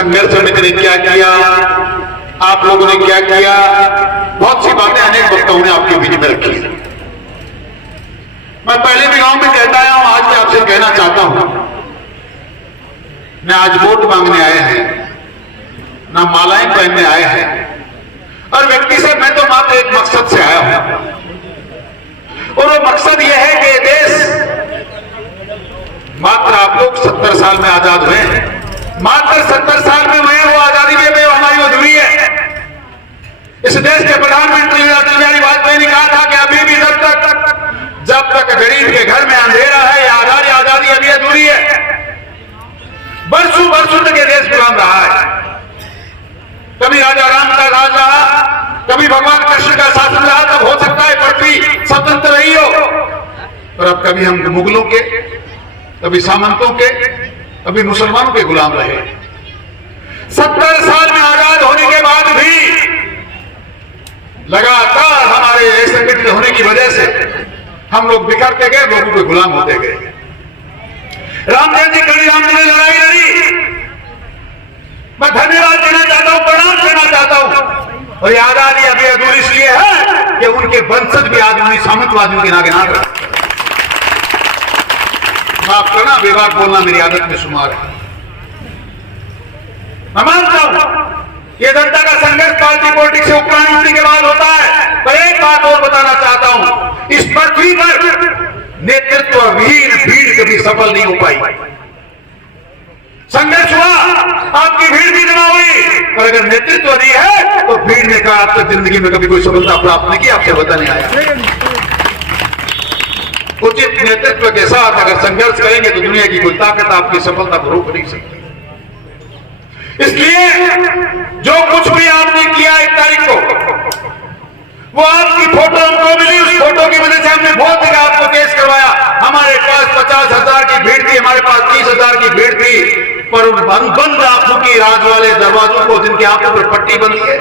संघर्ष समिति ने क्या किया, आप लोगों ने क्या किया, बहुत सी बातें अनेक वक्ताओं ने आपके बीच में रखी है। मैं पहले भी गांव में कहता आया हूं, आज भी आपसे कहना चाहता हूं, न आज वोट मांगने आए हैं, न मालाएं पहनने आए हैं, और व्यक्ति से मैं तो मात्र एक मकसद से आया हूं, और वो मकसद यह है कि देश मात्र आप लोग 70 साल में आजाद हुए हैं, मात्र 70 साल में हुए, वो आजादी में हमारी अधूरी है। इस देश के प्रधानमंत्री अटल बिहारी वाजपेयी ने कहा था कि अभी भी जब तक गरीब के घर में अंधेरा है, आजादी अभी अधूरी है। बरसों तक ये देश गुलाम रहा है, कभी राजा राम का राज रहा, कभी भगवान कृष्ण का शासन रहा, तब हो सकता है पृथ्वी स्वतंत्र रही हो, और अब कभी हम मुगलों के, कभी सामंतों के, कभी मुसलमानों के गुलाम रहे। 70 साल में आजाद होने के बाद भी लगातार हमारे असंगठित होने की वजह से हम लोग बिखरते गए, लोगों के गुलाम होते गए। रामदेव जी कड़ी राम जी ने लड़ाई लड़ी, मैं धन्यवाद देना चाहता हूं, प्रणाम करना चाहता हूं, और ये आजादी अभी अधूरी इसलिए है कि उनके वंशज भी आदमी सामंतवादियों के नागे नाग रहे। माफ करना, विवाद बोलना मेरी आदत में शुमार है। मैं मानता हूं ये जनता का संघर्ष पार्टी पॉलिटिक्स से उपक्रांति के बाद होता है, पर एक बात और बताना चाहता हूं, इस पृथ्वी पर नेतृत्व विहीन भीड़ कभी सफल नहीं हो पाई। संघर्ष हुआ, आपकी भीड़ भी जमा हुई, और अगर नेतृत्व नहीं है तो भीड़ ने कहा आप तक जिंदगी में कभी कोई सफलता प्राप्त नहीं की, आपसे बताने आया। उचित नेतृत्व के साथ अगर संघर्ष करेंगे तो दुनिया की कोई ताकत आपकी सफलता को रोक नहीं सकती। इसलिए जो कुछ भी आपने किया 1 तारीख को, वो आपकी फोटो हमको मिली, उस फोटो की वजह से हमने बहुत जगह आपको केस करवाया। हमारे पास 50,000 की भीड़ थी, हमारे पास 30,000 की भीड़ थी, पर उन बंद आंखों की राज वाले दरवाजों को, जिनकी आंखों पर पट्टी बंदी है,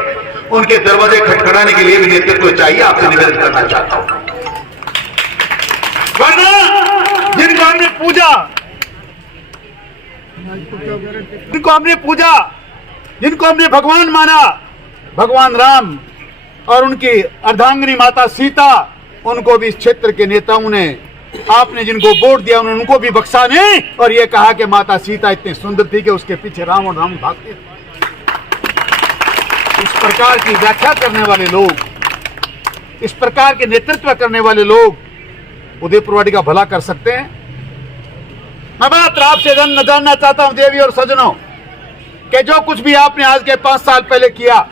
उनके दरवाजे खटखटाने के लिए भी नेतृत्व चाहिए। आपसे निवेदन करना चाहता हूं, वरना जिनको हमने पूजा, जिनको हमने भगवान माना, भगवान राम और उनकी अर्धांगिनी माता सीता, उनको भी इस क्षेत्र के नेताओं ने, आपने जिनको वोट दिया उन्होंने उनको भी बख्शा नहीं, और यह कहा कि माता सीता इतनी सुंदर थी कि उसके पीछे राम और राम भागते थे। इस प्रकार की व्याख्या करने वाले लोग, इस प्रकार के नेतृत्व करने वाले लोग उदयपुरवाड़ी का भला कर सकते हैं? मैं मात्र आपसे जानना चाहता हूं देवी और सज्जनों, कि जो कुछ भी आपने आज के 5 साल पहले किया,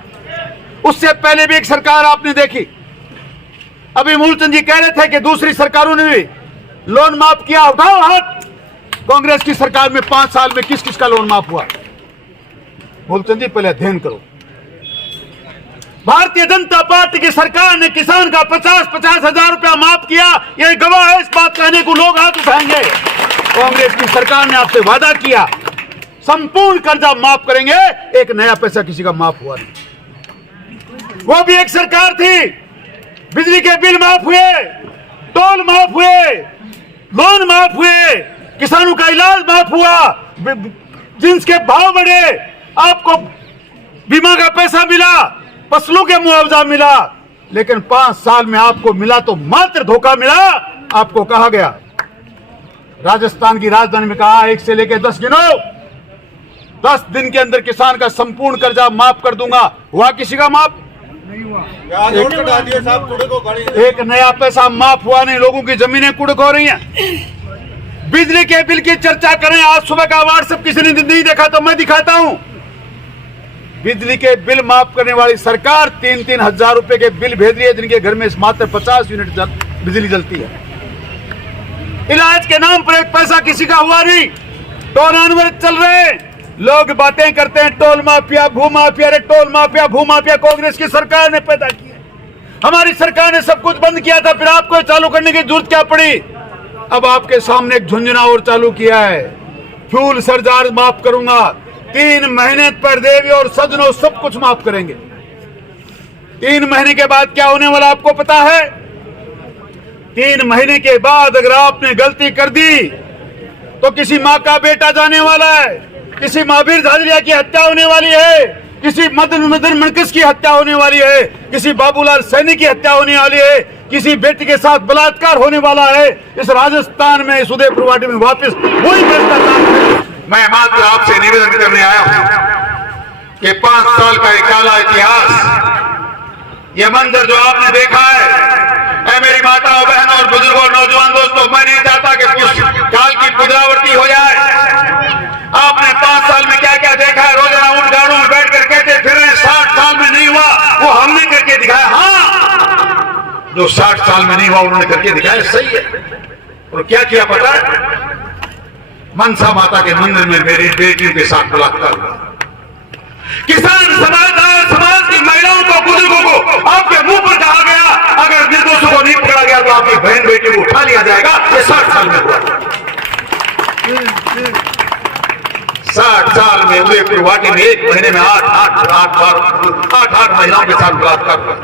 उससे पहले भी एक सरकार आपने देखी। अभी मूलचंद जी कह रहे थे कि दूसरी सरकारों ने भी लोन माफ किया। उठाओ हाथ, कांग्रेस की सरकार में 5 साल में किस किस का लोन माफ हुआ? मूलचंद जी पहले अध्ययन करो। भारतीय जनता पार्टी की सरकार ने किसान का 50-50 हजार रुपया माफ किया, यह गवाह है। इस बात कहने को लोग हाथ उठाएंगे। कांग्रेस की सरकार ने आपसे वादा किया संपूर्ण कर्जा माफ करेंगे, एक नया पैसा किसी का माफ हुआ नहीं। वो भी एक सरकार थी, बिजली के बिल माफ हुए, टोल माफ हुए, लोन माफ हुए, किसानों का इलाज माफ हुआ, जिन्स के भाव बढ़े, आपको बीमा का पैसा मिला, फसलों के मुआवजा मिला। लेकिन 5 साल में आपको मिला तो मात्र धोखा मिला। आपको कहा गया, राजस्थान की राजधानी में कहा 1 से लेकर 10 गिनो, 10 दिन के अंदर किसान का संपूर्ण कर्जा माफ कर दूंगा। हुआ किसी का माफ नहीं हुआ। एक नया पैसा माफ हुआ नहीं। लोगों की जमीनें कुड़क हो रही हैं। बिजली के बिल की चर्चा करें, आज सुबह का व्हाट्सएप किसी ने नहीं देखा तो मैं दिखाता हूं। बिजली के बिल माफ करने वाली सरकार 3-3 हजार रुपए के बिल भेज रही है, जिनके घर में मात्र 50 यूनिट बिजली जलती है। इलाज के नाम पर एक पैसा किसी का हुआ नहीं। टोल अनवरत चल रहे हैं, लोग बातें करते हैं टोल माफिया, भू माफिया। अरे टोल माफिया, भू माफिया कांग्रेस की सरकार ने पैदा किया। हमारी सरकार ने सब कुछ बंद किया था, फिर आपको चालू करने की जरूरत क्या पड़ी? अब आपके सामने एक झुंझुना और चालू किया है, फ्यूल सरचार्ज माफ करूंगा। 3 महीने पर देवी और सज्जनों सब कुछ माफ करेंगे। 3 महीने के बाद क्या होने वाला आपको पता है? 3 महीने के बाद अगर आपने गलती कर दी तो किसी माँ का बेटा जाने वाला है, किसी महावीर झाझरिया की हत्या होने वाली है, किसी मदन मनकस की हत्या होने वाली है, किसी बाबूलाल सैनी की हत्या होने वाली है, किसी बेटी के साथ बलात्कार होने वाला है। इस राजस्थान में, इस उदयपुर वाटी में वापस वही भ्रष्टाचार। मैं मात्र आपसे निवेदन करने आया हूं कि 5 साल का एक काला इतिहास, ये मंजर जो आपने देखा है, मेरी माताओं, बहनों और बुजुर्गों, नौजवान दोस्तों, मैं नहीं चाहता कि काल की पुनरावृत्ति हो जाए। आपने 5 साल में क्या क्या देखा है? रोजाना ऊंट गाड़ों में बैठ कर कहते फिर रहे 60 साल में नहीं हुआ, वो हमने करके दिखाया। हाँ, जो 60 साल में नहीं हुआ उन्होंने करके दिखाया, सही है। और क्या किया पता है? मनसा माता के मंदिर में मेरी बेटियों के साथ बलात्कार हुआ। किसान समाज की महिलाओं को, बुजुर्गों को आपके मुंह पर कहा गया अगर निर्दोषों को नहीं पकड़ा गया तो आपकी बहन बेटी को उठा लिया जाएगा। ये 60 साल में हुआ। 60 साल में उदयपुर वाटी में 1 महीने में 8 महिलाओं के साथ बलात्कार हुआ।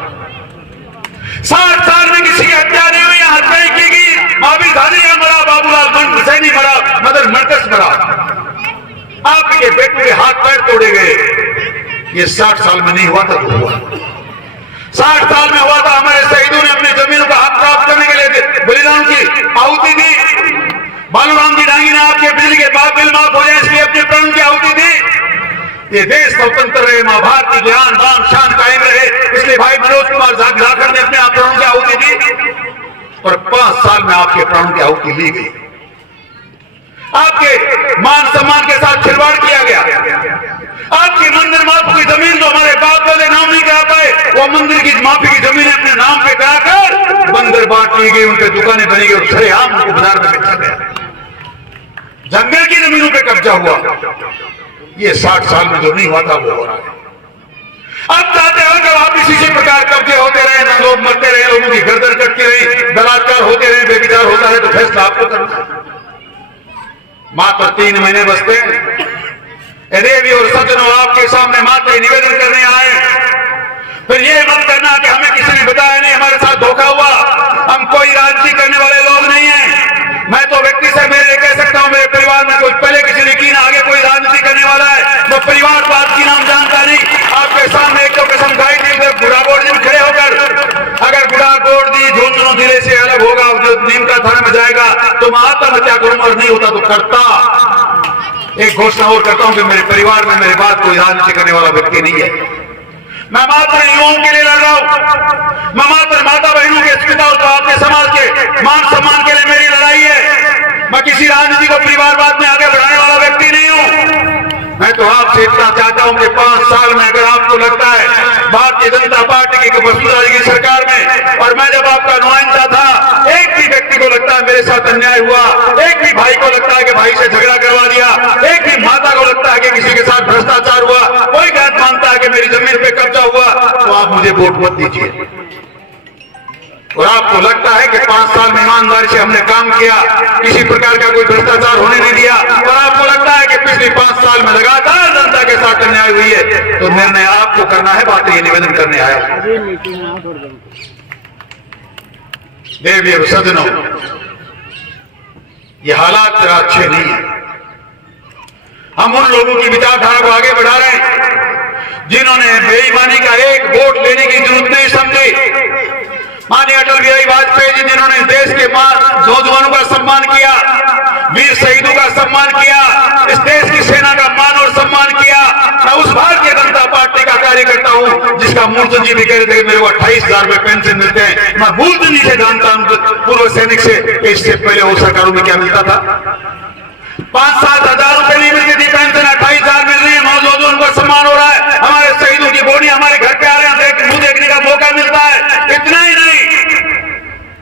60 साल में किसी की हत्या नहीं हुई, हत्या ही की गई। महावीर झाझरिया मरा, बाबूलाल सैनी मरा, मदन मनकस मरा, आपके बेटे के हाथ पैर तोड़े गए। ये 60 साल में नहीं हुआ था तो हुआ। 60 साल में हुआ था हमारे शहीदों ने अपनी जमीनों का हक प्राप्त करने के लिए बलिदान की आहुति दी। बालूराम जी डांगी ने आपके बिजली के बाद बिल माफ हो जाए इसलिए अपने प्राण की आहुति दी। ये देश स्वतंत्र रहे, मां भारत की ज्ञान दान शान कायम रहे, इसलिए भाई मनोज कुमार जाखड़ ने अपने आप प्राणों की आहुति दी। और 5 साल में आपके प्राणों की आहुति ली गई। आपके मान सम्मान के साथ खिलवाड़ किया गया। आपकी मंदिर माफी की जमीन जो हमारे बाप दादे नाम नहीं करा पाए, वो मंदिर की माफी की जमीन अपने नाम पे कराकर मंदिर बांट ली गई, उनके दुकानें बनी गई और सरेआम उनको बाजार में बेचा गया। जंगल की जमीनों पे कब्जा हुआ। ये 60 साल में जो नहीं हुआ था वो हो रहा है। अब चाहते हो कि वापिस इसी प्रकार कब्जे होते रहे, ना लोग मरते रहे, लोगों की गर्दन कटती रही, बलात्कार होते रहे, बेविचार होता है, तो फैसला आपको करना है। मात्र 3 महीने बचते हैं। देवी और सज्जनों, आपके सामने मात्र निवेदन करने आए। फिर ये मत करना कि हमें किसी ने बताया नहीं, हमारे साथ धोखा हुआ। हम कोई राजनीति करने वाले लोग नहीं हैं। मैं तो व्यक्ति से मेरे कह सकता हूं, मेरे परिवार में कोई पहले किसी ने की ना आगे कोई राजनीति करने वाला है। वो परिवार बात की नाम जानता नहीं। आपके सामने एक तो कसम खाई थी उधर बुढ़ागोड़ जी खड़े होकर, अगर बुढ़ागोड़ जी झुंझुनू जिले से अलग होगा, जो नीम का थाना में जाएगा तो मैं आत्महत्या करूंगा, और नहीं होता तो करता। एक घोषणा और करता हूं कि मेरे परिवार में मेरे बात कोई राजनीति करने वाला व्यक्ति नहीं है। मैं मात्र युवाओं के लिए लड़ रहा हूं। मैं मात्र माता बहनों के पिता और आपके समाज के मान सम्मान के लिए मेरी लड़ाई है। मैं किसी राजनीति को परिवारवाद में आगे बढ़ाने वाला व्यक्ति नहीं हूं। मैं तो आपसे इतना चाहता हूं कि 5 साल में अगर आपको लगता है भारतीय जनता पार्टी की वसुंधरा जी की सरकार में, और मैं जब आपका नुमाइंदा था, एक भी व्यक्ति को लगता है मेरे साथ अन्याय हुआ, एक भी भाई को लगता है कि भाई से झगड़ा करवा दिया, एक भी माता को लगता है कि किसी के साथ भ्रष्टाचार हुआ, कोई बात मानता है कि मेरी जमीन पे कब्जा हुआ, तो आप मुझे वोट मत दीजिए। और आपको लगता है कि 5 साल में ईमानदारी से हमने काम किया, किसी प्रकार का कोई भ्रष्टाचार होने नहीं दिया, और आपको लगता है कि पिछले 5 साल में लगातार जनता के साथ अन्याय हुई है, तो निर्णय आपको करना है। बात ये निवेदन करने आया। देवी और सज्जनों, ये हालात जरा अच्छे नहीं है। हम उन लोगों की विचारधारा को आगे बढ़ा रहे हैं जिन्होंने बेईमानी का एक वोट लेने की जरूरत नहीं समझी। माननीय अटल बिहारी वाजपेयी जी, जिन्होंने देश के नौजवानों का सम्मान किया, वीर शहीदों का सम्मान किया, इस देश की सेना का मान और सम्मान किया। मैं उस भारतीय जनता पार्टी का कार्यकर्ता हूं जिसका मूर्तन जी भी कह रहे थे मेरे को 28,000 रुपए पेंशन मिलते हैं। मैं मूर्तन जी से जानता हूं, पूर्व सैनिक से, इससे पहले वो सरकारों में क्या मिलता था। 5-7 हजार रुपए नहीं मिलती थी पेंशन, 28,000 मिल रही है। नौजवानों को सम्मान हो रहा है, हमारे शहीदों की बॉडी हमारे घर पे आ रहे हैं, मुंह देखने का मौका मिलता है। इतना ही नहीं,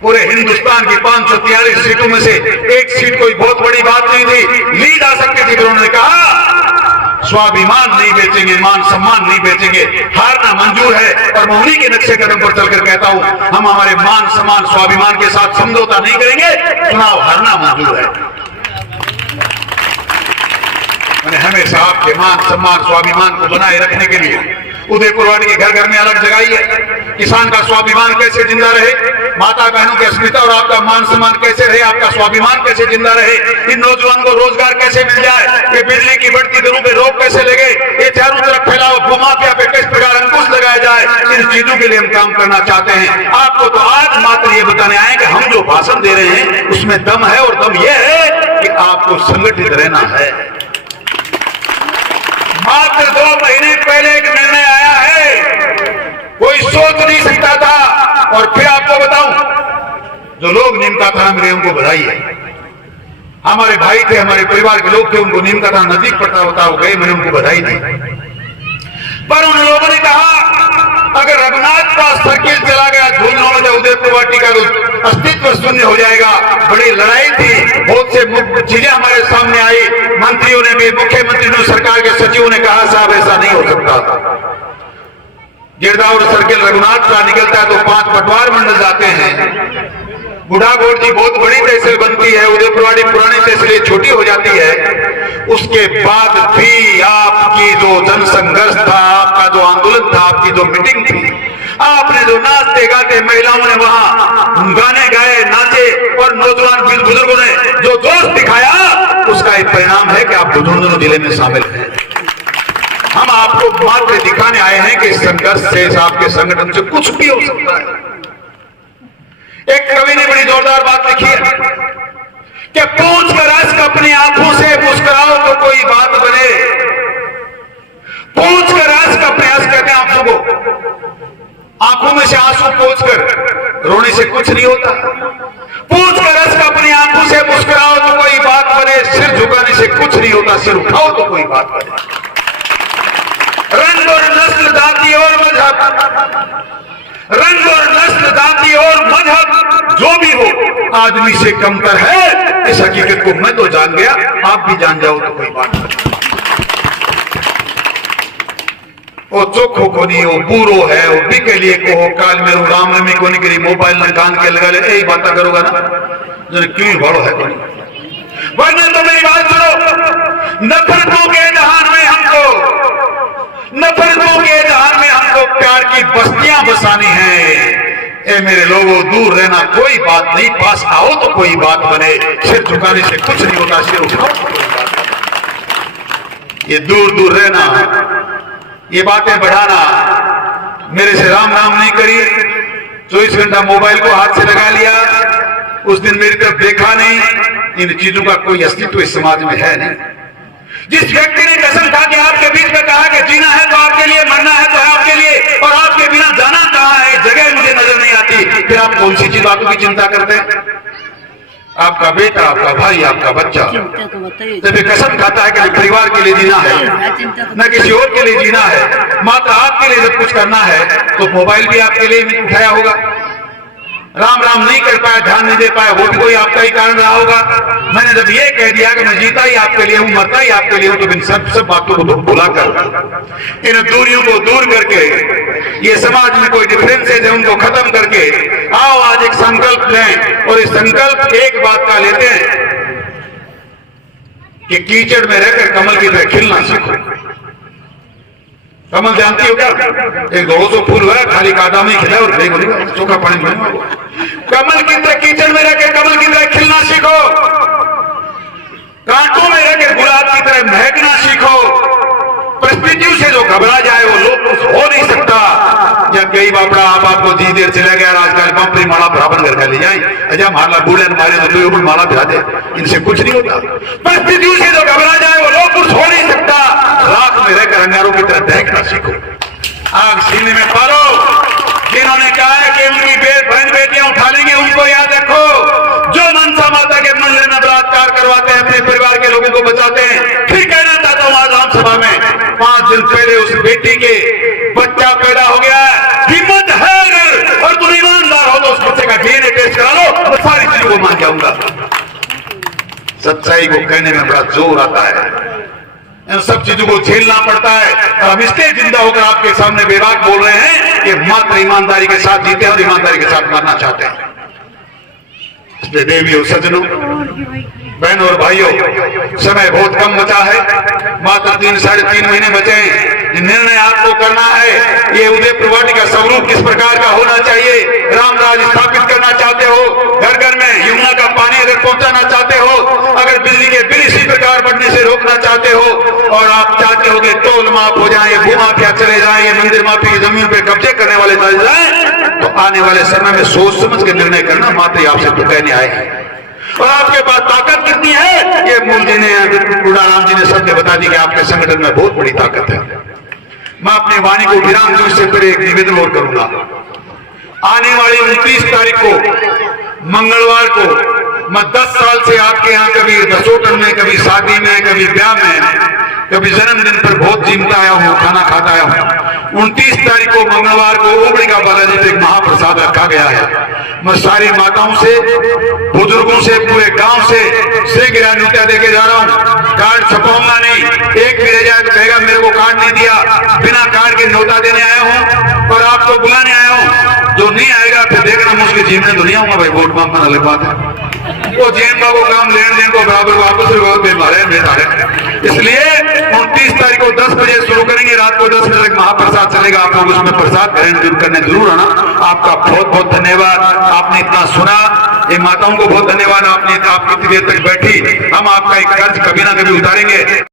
पूरे हिंदुस्तान की 543 सीटों में से एक सीट कोई बहुत बड़ी बात नहीं थी, लीड आ सकती थी। उन्होंने कहा स्वाभिमान नहीं बेचेंगे, मान सम्मान नहीं बेचेंगे, हारना मंजूर है। और मैं उन्हीं के नक्शे कदम पर चलकर कहता हूं, हम हमारे मान सम्मान स्वाभिमान के साथ समझौता नहीं करेंगे, चुनाव हारना मंजूर है। मैंने हमेशा आपके मान सम्मान स्वाभिमान को बनाए रखने के लिए उदयपुर वाटी के घर घर में अलग जगाई है किसान का स्वाभिमान कैसे जिंदा रहे, माता बहनों की अस्मिता और आपका मान सम्मान कैसे रहे, आपका स्वाभिमान कैसे जिंदा रहे, इन नौजवान को रोजगार कैसे मिल जाए, ये बिजली की बढ़ती दरों पे रोक कैसे लगे, ये चारों तरफ फैला हुआ भूमाफिया पे किस प्रकार अंकुश लगाया जाए, इन चीजों के लिए हम काम करना चाहते हैं। आपको तो आज मात्र ये बताने आए कि हम जो भाषण दे रहे हैं उसमें दम है, और दम यह है कि आपको संगठित रहना है। मात्र 2 महीने पहले एक निर्णय आया है, कोई सोच नहीं सकता था। और फिर आपको बताऊं, जो लोग नीम का थाना मिले उनको बधाई है। हमारे भाई थे, हमारे परिवार के लोग थे, उनको नीम का थाना नजदीक पड़ता होता हो गए, मैंने उनको बधाई दी। पर उन लोगों ने कहा अगर रघुनाथ पास सर्किल चला गया, झूलना में उदयपुर वाटी का अस्तित्व शून्य हो जाएगा। बड़ी लड़ाई थी, बहुत से चीजें हमारे सामने आई, मंत्रियों ने भी, मुख्यमंत्री ने, सरकार के सचिवों ने कहा साहब ऐसा नहीं हो सकता। गिरदावर सर्किल रघुनाथ का निकलता है तो 5 पटवार मंडल जाते हैं। बुढ़ागोड़ जी बहुत बड़ी तहसील बनती है, उदयपुरवाड़ी पुरानी तहसील छोटी हो जाती है। उसके बाद भी आपकी जो जनसंघर्ष था, आपका जो आंदोलन था, आपकी जो मीटिंग थी, आपने जो नाचते गाते महिलाओं ने वहां गाने गाए, नाचे, और नौजवान बुजुर्गों ने जो जोश दिखाया, उसका एक परिणाम है कि आप बुजुर्गों जिले में शामिल हैं। हम आपको मात्र दिखाने आए हैं कि संघर्ष से, आपके संगठन से कुछ भी हो सकता है। एक कवि ने बड़ी जोरदार बात लिखी है कि पूछ कर रस अपनी आंखों से मुस्कुराओ तो कोई बात बने। पूछ कर रस अपने हंस कहते हैं आंखों को, आंखों में से आंसू पोंछ कर रोने से कुछ नहीं होता। पूछ कर रस अपनी आंखों से मुस्कुराओ तो कोई बात बने, सिर झुकाने से कुछ नहीं होता, सिर उठाओ तो कोई बात बने। रंग और नस्ल, जाति और मजहब, रंग और नस्ल, जाति और मजहब जो भी हो आदमी से कमतर है, इस हकीकत को मैं तो जान गया, आप भी जान जाओ तो कोई बात नहीं। वो चोखो को नहीं, वो पूरो है, वो बिके लिए को हो, काल मेरू रामनवमी को नहीं करी, मोबाइल में कान के लगा ले, यही बात करोगा ना, जो क्यों बड़ो है कोई। वरना तो मेरी बात सुनो, नफरतों के जहान में हमको, नफरतों के जहान में हमको प्यार की बस्तियां बसानी है। ए मेरे लोगों, दूर रहना कोई बात नहीं, पास आओ तो कोई बात बने। सिर झुकाने से कुछ नहीं होता, सिर उठाओ तो कोई बात नहीं। ये दूर दूर रहना, ये बातें बढ़ाना, मेरे से राम नाम नहीं करी, 24 घंटा मोबाइल को हाथ से लगा लिया, उस दिन मेरी तरफ देखा नहीं, इन चीजों का कोई अस्तित्व इस समाज में है नहीं। जिस व्यक्ति ने कसम खा के आपके बीच में कहा कि जीना है तो आपके लिए, मरना है तो है आपके लिए, और आपके बिना जाना कहाँ है, जगह मुझे नजर नहीं आती, फिर आप कौन सी चीज बातों की चिंता करते हैं? आपका बेटा, आपका भाई, आपका बच्चा जब ये कसम खाता है कि परिवार के लिए जीना है, न किसी और के लिए जीना है, मात्र आपके लिए जब कुछ करना है, तो मोबाइल भी आपके लिए उठाया होगा। राम राम नहीं कर पाया, ध्यान नहीं दे पाया, वो भी कोई आपका ही कारण रहा होगा। मैंने जब ये कह दिया कि मैं जीता ही आपके लिए हूं, मरता ही आपके लिए हूं, तो इन सब बातों को भुलाकर, इन दूरियों को दूर करके, ये समाज में कोई डिफरेंसेज है उनको खत्म करके आओ आज एक संकल्प लें। और इस संकल्प एक बात का लेते हैं कि कीचड़ में रहकर कमल की तरह खिलना सीखो। कमल जानती हो क्या? एक रोजो फूल हुआ, खाली कादा में खिला और सूखा पानी में। कमल की तरह कीचड़ में रहकर कमल की तरह खिलना सीखो, कांटों में रहकर गुलाब की तरह महकना सीखो। परिस्थितियों से जो घबरा जाए वो लोग हो नहीं सकता। जब कई बापड़ा आप आपको जी देर चला गया, राजकाल पंपरी माला बराबर करके ले जाए, अजा माला बूढ़े मारे तो ऊपर माला भिरा दे, इनसे कुछ नहीं होता। परिस्थितियों से जो घबरा जाए वो लोग कुछ हो नहीं सकता। रात में रहकर अंगारों की तरह दहकना सीखो, आग सीने में पालो। जिन्होंने कहा है कि उनकी बहन बेटियां उठा लेंगे, उनको याद रखो। जो मनसा माता के मंदिर में बलात्कार करवाते हैं, अपने परिवार के लोगों को बचाते हैं। फिर कहना चाहता हूं आज आमसभा में, 5 दिन पहले उस बेटी के बच्चा पैदा हो गया है, हिम्मत है अगर और तुम ईमानदार हो तो उस बच्चे का डीएनए टेस्ट करा लो, मैं सारी चीजों को मान जाऊंगा। सच्चाई को कहने में बड़ा जोर आता है, इन सब चीजों को झेलना पड़ता है। और हम इसलिए जिंदा होकर आपके सामने बेबाक बोल रहे हैं कि मात्र ईमानदारी के साथ जीते हैं और ईमानदारी के साथ मरना चाहते हैं। इसलिए देवियों, सज्जनों, बहनों और भाइयों, समय बहुत कम बचा है, मात्र 3 साढ़े 3 महीने बचे हैं। निर्णय आपको करना है। ये उदयपुर वाटिका का स्वरूप किस प्रकार का होना चाहिए। रामराज स्थापित करना चाहते हो, घर घर में यमुना का पानी अगर पहुंचाना चाहते हो, अगर बिजली के बिल इसी प्रकार बढ़ने से रोकना चाहते हो, और आप चाहते हो कि टोल माफ हो जाए, भूमाफिया चले जाए, ये मंदिर माफी की जमीन पे कब्जे करने वाले चले जाए, तो आने वाले समय में सोच समझ के निर्णय करना। मात्र आपसे तो कहने आए हैं। और आपके पास ताकत कितनी है, ये मूल जी ने, उड़ाराम जी ने सबने बता दी कि आपके संगठन में बहुत बड़ी ताकत है। मैं अपनी वाणी को विराम दूं, इससे पहले एक निवेदन और करूंगा। आने वाली 29 तारीख को मंगलवार को मैं 10 साल से आपके यहाँ कभी रसोटन में, कभी शादी में, कभी ब्याह में, कभी जन्मदिन पर बहुत जीमता आया हूँ, खाना खाता आया हूँ। 29 तारीख को मंगलवार को उबड़ी का बालाजी पे एक महाप्रसाद रखा गया है। मैं सारी माताओं से, बुजुर्गों से, पूरे गांव से गिरा न्योता देके जा रहा हूँ। कार्ड छपाऊंगा नहीं, एक भी रह जाए तो कहेगा मेरे को कार्ड नहीं दिया। बिना कार्ड के न्योता देने आया हूँ और आपको बुलाने आया हूँ। जो नहीं आएगा फिर देखना, मैं उसकी जीवन तो नहीं आऊंगा भाई, वोट मांगना अलग बात है। वो जेन बाबू काम लेन देन को बराबर वापस मारे बेटा है। इसलिए 29 तारीख को 10 बजे शुरू करेंगे, रात को 10 बजे तक महाप्रसाद चलेगा। आप लोग उसमें प्रसाद ग्रहण करने जरूर आना। आपका बहुत बहुत धन्यवाद, आपने इतना सुना। ये माताओं को बहुत धन्यवाद, आपने आपकी इतनी देर तक बैठी। हम आपका एक कर्ज कभी ना कभी उतारेंगे।